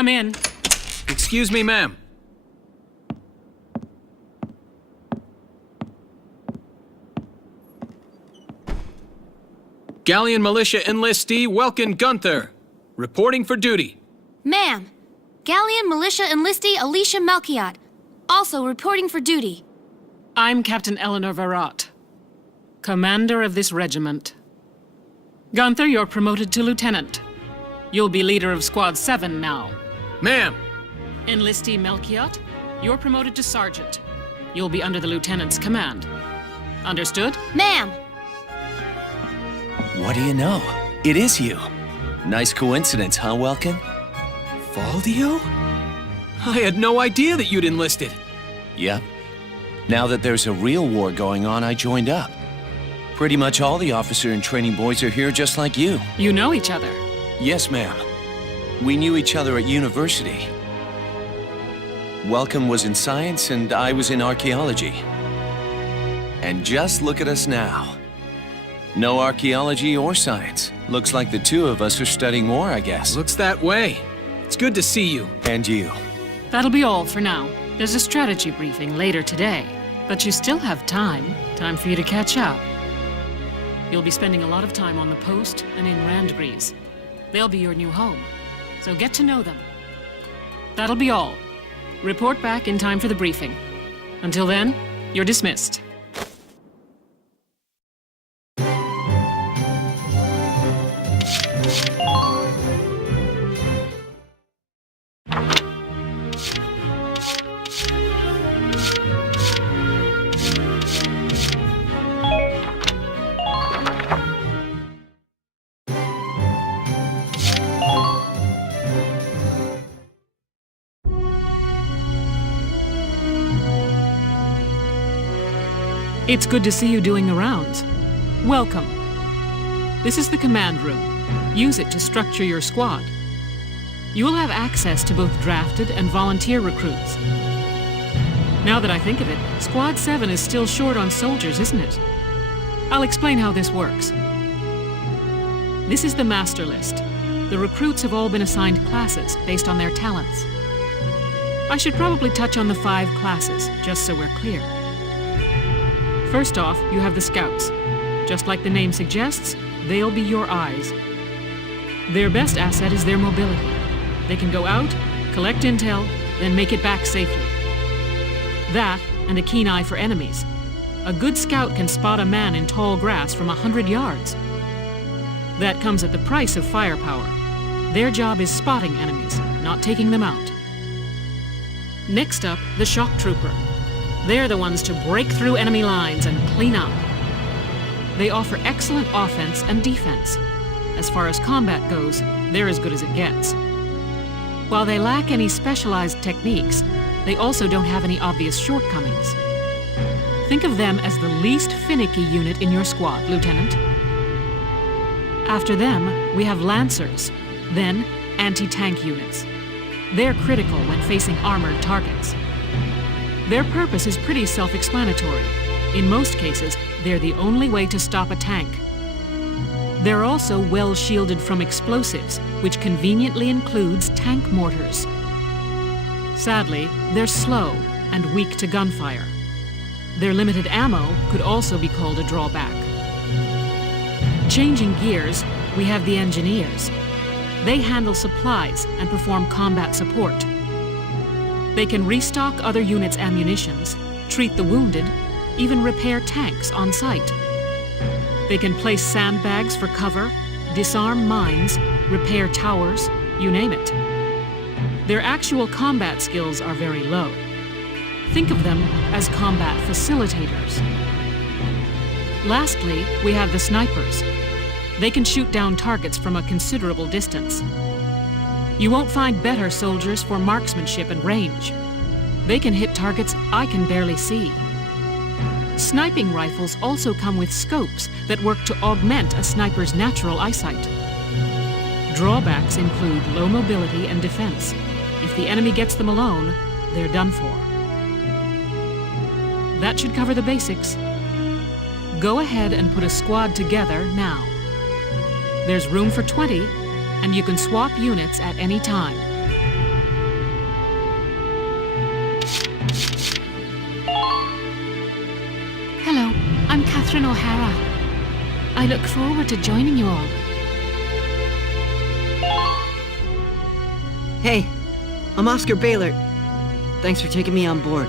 Come in. Excuse me, ma'am. Gallian Militia enlistee Welkin Gunther, reporting for duty. Ma'am, Gallian Militia enlistee Alicia Melchiot, also reporting for duty. I'm Captain Eleanor Varrot, commander of this regiment. Gunther, you're promoted to lieutenant. You'll be leader of Squad 7 now. Ma'am! Enlistee Melchiot, you're promoted to sergeant. You'll be under the lieutenant's command. Understood? Ma'am! What do you know? It is you. Nice coincidence, huh, Welkin? Valdio? I had no idea that you'd enlisted. Yep. Now that there's a real war going on, I joined up. Pretty much all the officer and training boys are here just like you. You know each other? Yes, ma'am. We knew each other at university. Welcome was in science and I was in archaeology. And just look at us now. No archaeology or science. Looks like the two of us are studying war, I guess. Looks that way. It's good to see you. And you. That'll be all for now. There's a strategy briefing later today. But you still have time. Time for you to catch up. You'll be spending a lot of time on the post and in Randgrees. They'll be your new home. So get to know them. That'll be all. Report back in time for the briefing. Until then, you're dismissed. It's good to see you doing the rounds. Welcome. This is the command room. Use it to structure your squad. You will have access to both drafted and volunteer recruits. Now that I think of it, Squad 7 is still short on soldiers, isn't it? I'll explain how this works. This is the master list. The recruits have all been assigned classes based on their talents. I should probably touch on the 5 classes, just so we're clear. First off, you have the scouts. Just like the name suggests, they'll be your eyes. Their best asset is their mobility. They can go out, collect intel, then make it back safely. That, and a keen eye for enemies. A good scout can spot a man in tall grass from 100 yards. That comes at the price of firepower. Their job is spotting enemies, not taking them out. Next up, the shock trooper. They're the ones to break through enemy lines and clean up. They offer excellent offense and defense. As far as combat goes, they're as good as it gets. While they lack any specialized techniques, they also don't have any obvious shortcomings. Think of them as the least finicky unit in your squad, Lieutenant. After them, we have Lancers, then anti-tank units. They're critical when facing armored targets. Their purpose is pretty self-explanatory. In most cases, they're the only way to stop a tank. They're also well shielded from explosives, which conveniently includes tank mortars. Sadly, they're slow and weak to gunfire. Their limited ammo could also be called a drawback. Changing gears, we have the engineers. They handle supplies and perform combat support. They can restock other units' ammunitions, treat the wounded, even repair tanks on site. They can place sandbags for cover, disarm mines, repair towers, you name it. Their actual combat skills are very low. Think of them as combat facilitators. Lastly, we have the snipers. They can shoot down targets from a considerable distance. You won't find better soldiers for marksmanship and range. They can hit targets I can barely see. Sniping rifles also come with scopes that work to augment a sniper's natural eyesight. Drawbacks include low mobility and defense. If the enemy gets them alone, they're done for. That should cover the basics. Go ahead and put a squad together now. There's room for 20, and you can swap units at any time. I'm Catherine O'Hara. I look forward to joining you all. Hey, I'm Oscar Baylor. Thanks for taking me on board.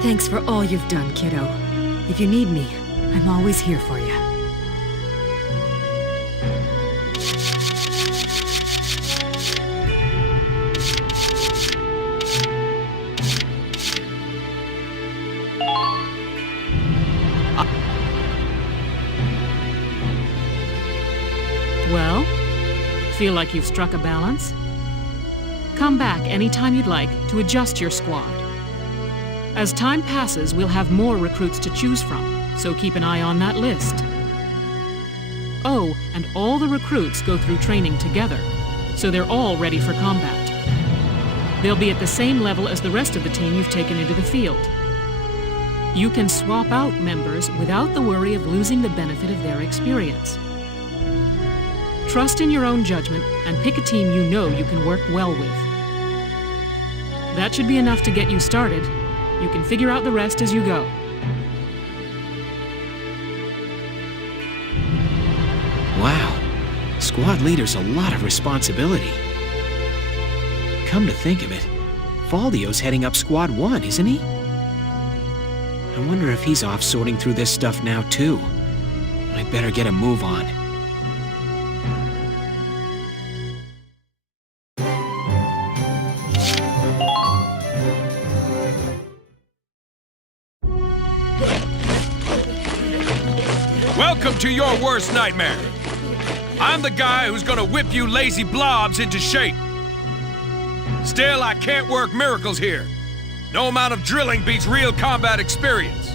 Thanks for all you've done, kiddo. If you need me, I'm always here for you. Well, feel like you've struck a balance? Come back anytime you'd like to adjust your squad. As time passes, we'll have more recruits to choose from, so keep an eye on that list. Oh, and all the recruits go through training together, so they're all ready for combat. They'll be at the same level as the rest of the team you've taken into the field. You can swap out members without the worry of losing the benefit of their experience. Trust in your own judgment and pick a team you know you can work well with. That should be enough to get you started. You can figure out the rest as you go. Wow. Squad leader's a lot of responsibility. Come to think of it, Valdio's heading up Squad 1, isn't he? I wonder if he's off sorting through this stuff now, too. I'd better get a move on. Welcome to your worst nightmare. I'm the guy who's gonna whip you lazy blobs into shape. Still, I can't work miracles here. No amount of drilling beats real combat experience.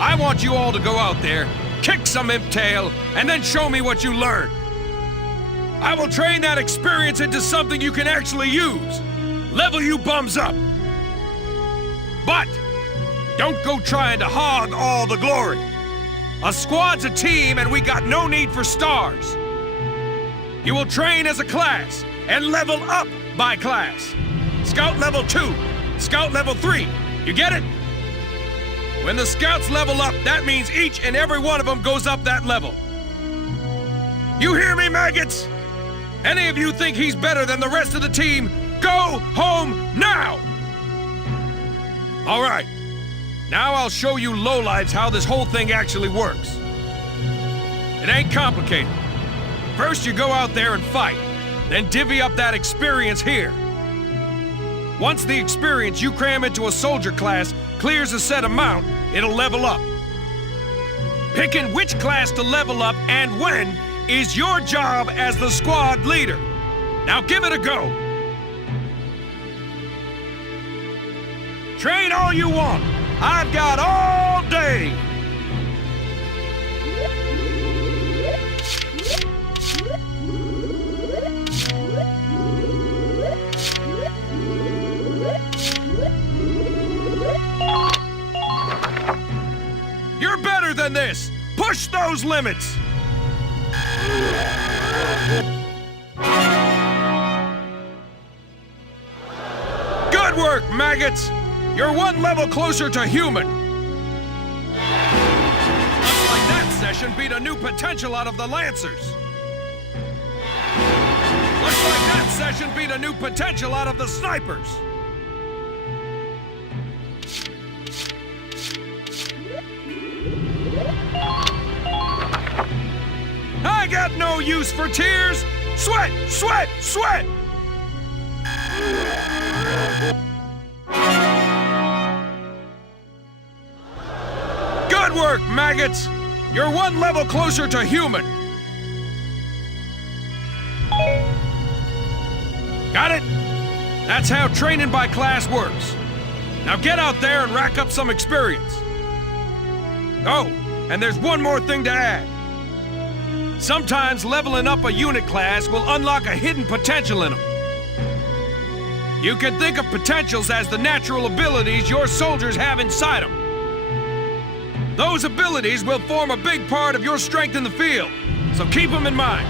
I want you all to go out there, kick some imp tail, and then show me what you learned. I will train that experience into something you can actually use. Level you bums up. But don't go trying to hog all the glory. A squad's a team, and we got no need for stars. You will train as a class and level up by class. Scout level 2, Scout level 3. You get it? When the scouts level up, that means each and every one of them goes up that level. You hear me, maggots? Any of you think he's better than the rest of the team, go home now! All right. Now I'll show you lowlives how this whole thing actually works. It ain't complicated. First you go out there and fight, then divvy up that experience here. Once the experience you cram into a soldier class clears a set amount, it'll level up. Picking which class to level up and when is your job as the squad leader. Now give it a go. Train all you want. I've got all day. You're better than this. Push those limits. Good work, maggots. You're one level closer to human. Looks like that session beat a new potential out of the Lancers. Looks like that session beat a new potential out of the Snipers. I got no use for tears. Sweat, sweat, sweat. Good work, maggots! You're one level closer to human. Got it? That's how training by class works. Now get out there and rack up some experience. Oh, and there's one more thing to add. Sometimes leveling up a unit class will unlock a hidden potential in them. You can think of potentials as the natural abilities your soldiers have inside them. Those abilities will form a big part of your strength in the field, so keep them in mind.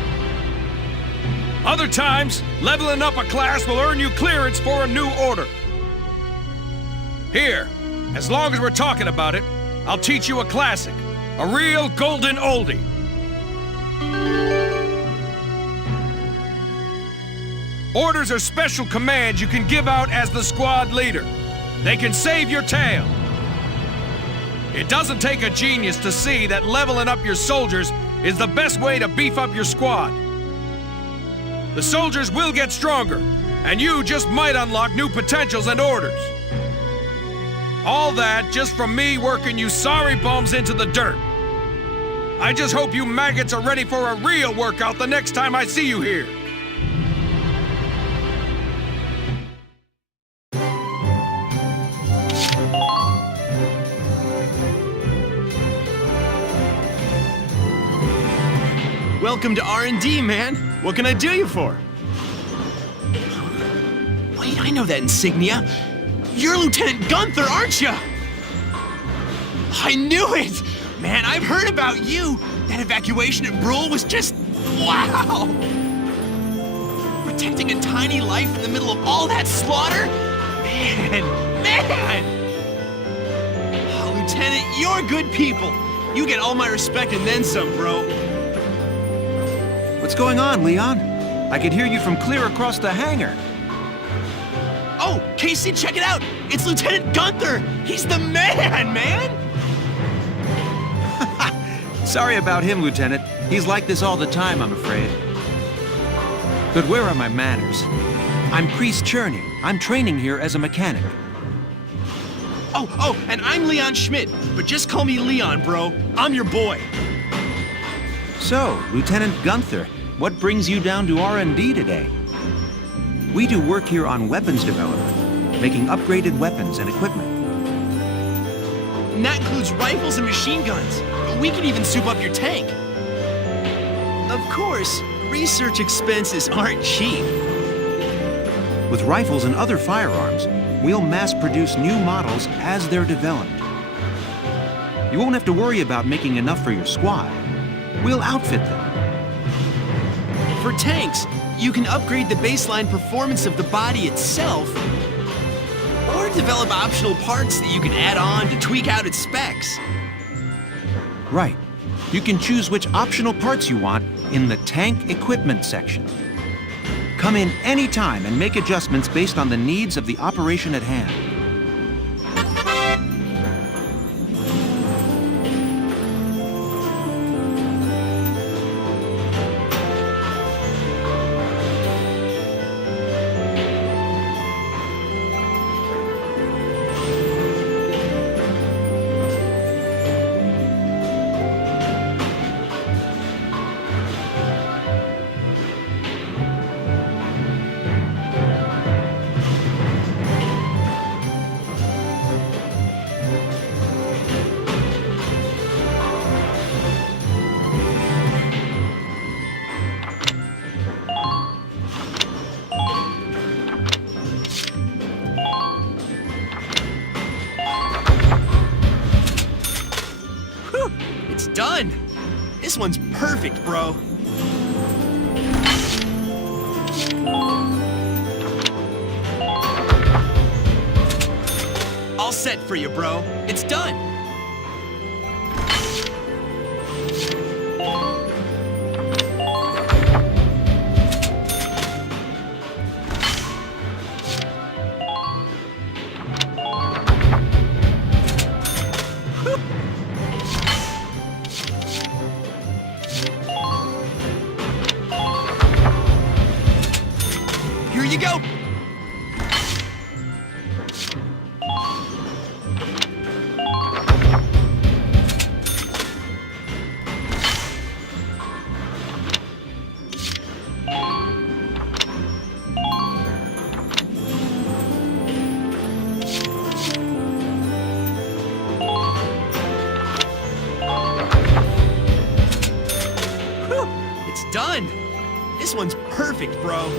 Other times, leveling up a class will earn you clearance for a new order. Here, as long as we're talking about it, I'll teach you a classic, a real golden oldie. Orders are special commands you can give out as the squad leader. They can save your tail. It doesn't take a genius to see that leveling up your soldiers is the best way to beef up your squad. The soldiers will get stronger, and you just might unlock new potentials and orders. All that just from me working you sorry bums into the dirt. I just hope you maggots are ready for a real workout the next time I see you here. Welcome to R&D, man. What can I do you for? Wait, I know that insignia. You're Lieutenant Gunther, aren't you? I knew it! Man, I've heard about you. That evacuation at Brule was just... wow! Protecting a tiny life in the middle of all that slaughter? Man! Oh, Lieutenant, you're good people. You get all my respect and then some, bro. What's going on, Leon? I can hear you from clear across the hangar. Oh, Casey, check it out! It's Lieutenant Gunther! He's the man! Sorry about him, Lieutenant. He's like this all the time, I'm afraid. But where are my manners? I'm Priest Churney. I'm training here as a mechanic. Oh, and I'm Leon Schmidt, but just call me Leon, bro. I'm your boy. So, Lieutenant Gunther, what brings you down to R&D today? We do work here on weapons development, making upgraded weapons and equipment. And that includes rifles and machine guns. We can even soup up your tank. Of course, research expenses aren't cheap. With rifles and other firearms, we'll mass-produce new models as they're developed. You won't have to worry about making enough for your squad. We'll outfit them. For tanks, you can upgrade the baseline performance of the body itself, or develop optional parts that you can add on to tweak out its specs. Right. You can choose which optional parts you want in the tank equipment section. Come in any time and make adjustments based on the needs of the operation at hand. This one's perfect, bro. All set for you, bro. It's done. Here you go. It's done. This one's perfect, bro.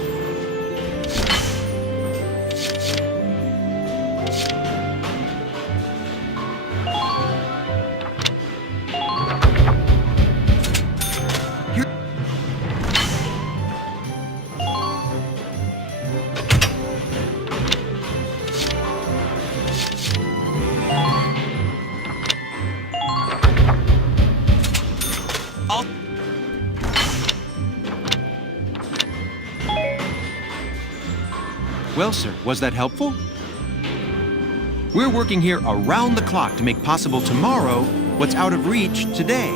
Well, sir, was that helpful? We're working here around the clock to make possible tomorrow what's out of reach today.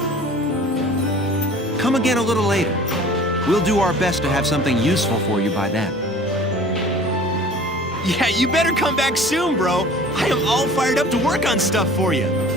Come again a little later. We'll do our best to have something useful for you by then. Yeah, you better come back soon, bro. I am all fired up to work on stuff for you.